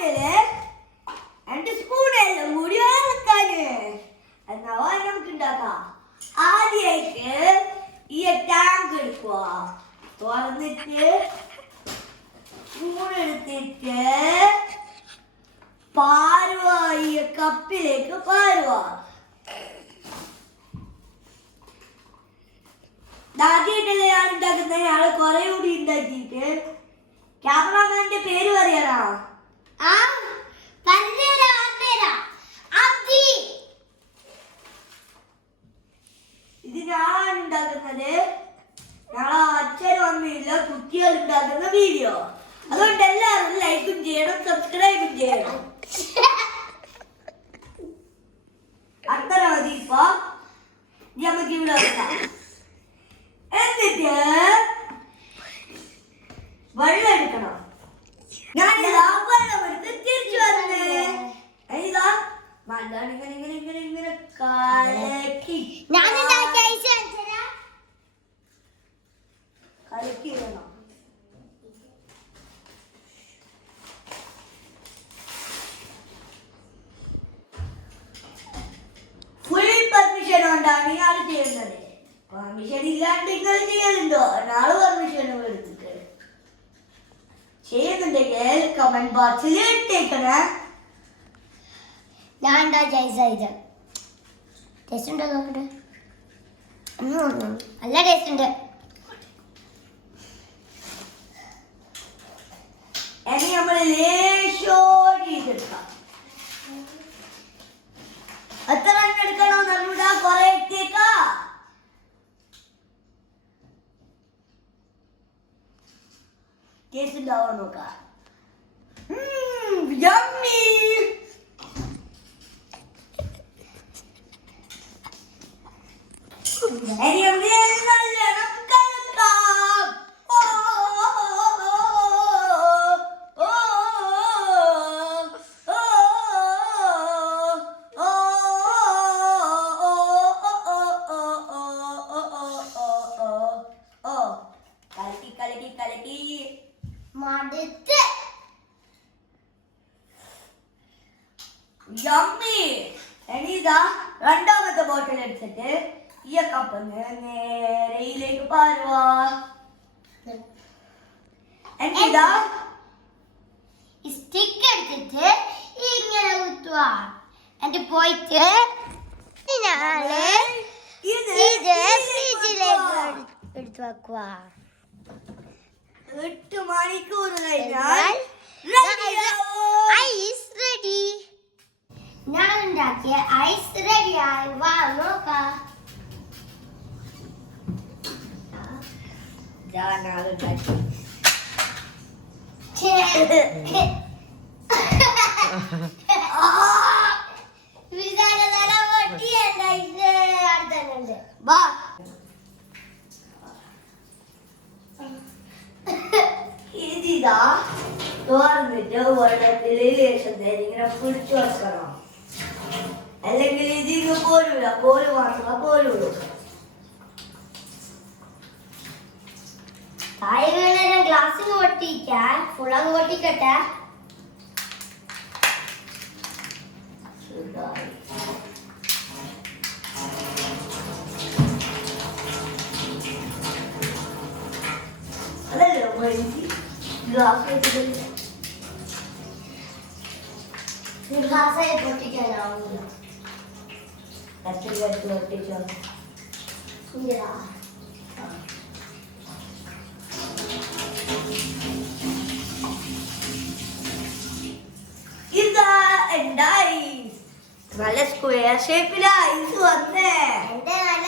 ബോട്ടില് 2 സ്പൂണെല്ലാം കൂടി വെക്കാന്. എന്നാ നമുക്ക് ഉണ്ടാക്കാം. ആദ്യമായിട്ട് ഈ ടാങ്ക് എടുക്കുക. തുറന്നിട്ട് സ്പൂൺ എടുത്തിട്ട് പാരുവ. ഈ കപ്പിലേക്ക് പാരുവ. ആദ്യമായിട്ടല്ലേ ഞാൻ ഉണ്ടാക്കുന്നത്. ഞങ്ങള് കുറെ കൂടി ഉണ്ടാക്കിയിട്ട്. ക്യാമറാമാന്റെ പേര് പറയാറാ? ഇത് ഞാനാണ് ഉണ്ടാക്കുന്നത്. ഞങ്ങളെ അച്ഛനും അമ്മയില്ല, കുട്ടികൾ ഉണ്ടാക്കുന്ന വീഡിയോ. അതുകൊണ്ട് എല്ലാവരും ലൈക്കും ചെയ്യണം, സബ്സ്ക്രൈബും ചെയ്യണം. അത്ര മതി. ഇപ്പൊ നമുക്ക് ഇവിടെ വെക്കാം. എന്നിട്ട് വെള്ളം എടുക്കണം. ഞാനിതാ വെള്ളം എടുത്ത് തിരിച്ചു വന്നേ. ഇതാ മല്ലാണ് ഇങ്ങനെ ഇങ്ങനെ ഇങ്ങനെ ഇങ്ങനെ കലക്കി കലക്കി വേണം. ഫുൾ പെർമിഷൻ കൊണ്ടാണ് ഇയാൾ ചെയ്യുന്നത്. പെർമിഷൻ ഇല്ലാണ്ട് നിങ്ങൾ ചെയ്യലുണ്ടോ? നാളെ പെർമിഷൻ എടുത്തിട്ട് ചെയ്യുന്നുണ്ടെങ്കിൽ കമന്റ് ബോക്സിൽ ഇട്ടേക്കണേ. ഞാൻ ടേസ്റ്റ് ഉണ്ടോ നോക്കട്ടെ. നല്ല ടേസ്റ്റ് ഉണ്ട്. ഇനി നമ്മൾ ലേശോടി ചെയ്തെടുക്കാം. എത്ര എണ്ണം എടുക്കണോ നമ്മൂടാ? കുറെ ഇട്ടേക്കാ. ടേസ്റ്റ് ഉണ്ടാവാൻ നോക്കാം. യമ്മി. രണ്ടാമത്തെ ബോട്ടിൽ എടുത്തിട്ട് ഈ കപ്പ് നേരയിലേക്ക് പാരുവാ. എന്നിതാ സ്റ്റിക്ക് എടുത്തിട്ട് ഇങ്ങനെ കുത്തുക. എന്നിട്ട് പോയിട്ട് ഇത് ഫ്രിഡ്ജിലേക്ക് എടുത്തു വെക്കുക. 8 മണിക്കൂർ കഴിഞ്ഞാൽ ഐസ് റെഡി. ഞാൻ ഉണ്ടാക്കിയ ഐസ് റെഡി ആയി. വാ നോക്കാം. ഇതിതാ തുറന്നിട്ട് വെള്ളത്തില് ലേശം ഇങ്ങനെ പിടിച്ചു വെക്കണം. അല്ലെങ്കിൽ ഇതിന് പോരൂല. കോല് മാത്രമേ പോരുള്ളൂ. ഗ്ലാസ്സിന് പൊട്ടിക്കാൻ ഫുള്ളങ്ങ് പൊട്ടിക്കട്ടെ. അതല്ലോ ഗ്ലാസ്സായി പൊട്ടിക്കാനാവില്ല. പൊട്ടിച്ചോ. ഇതാ എന്റെ ഐസ്. നല്ല സ്ക്വയർ ഷേപ്പിൽ ഐസ് വന്നേ. എന്റെ നല്ല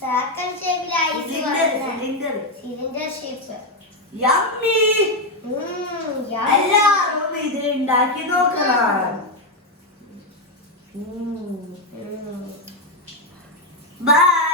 സർക്കിൾ ഷേപ്പിൽ ഐസ് സിലിണ്ടർ ഷേപ്പ്. യമ്മി. എല്ലാവരും ഇത് ഉണ്ടാക്കി നോക്കണം. ബൈ.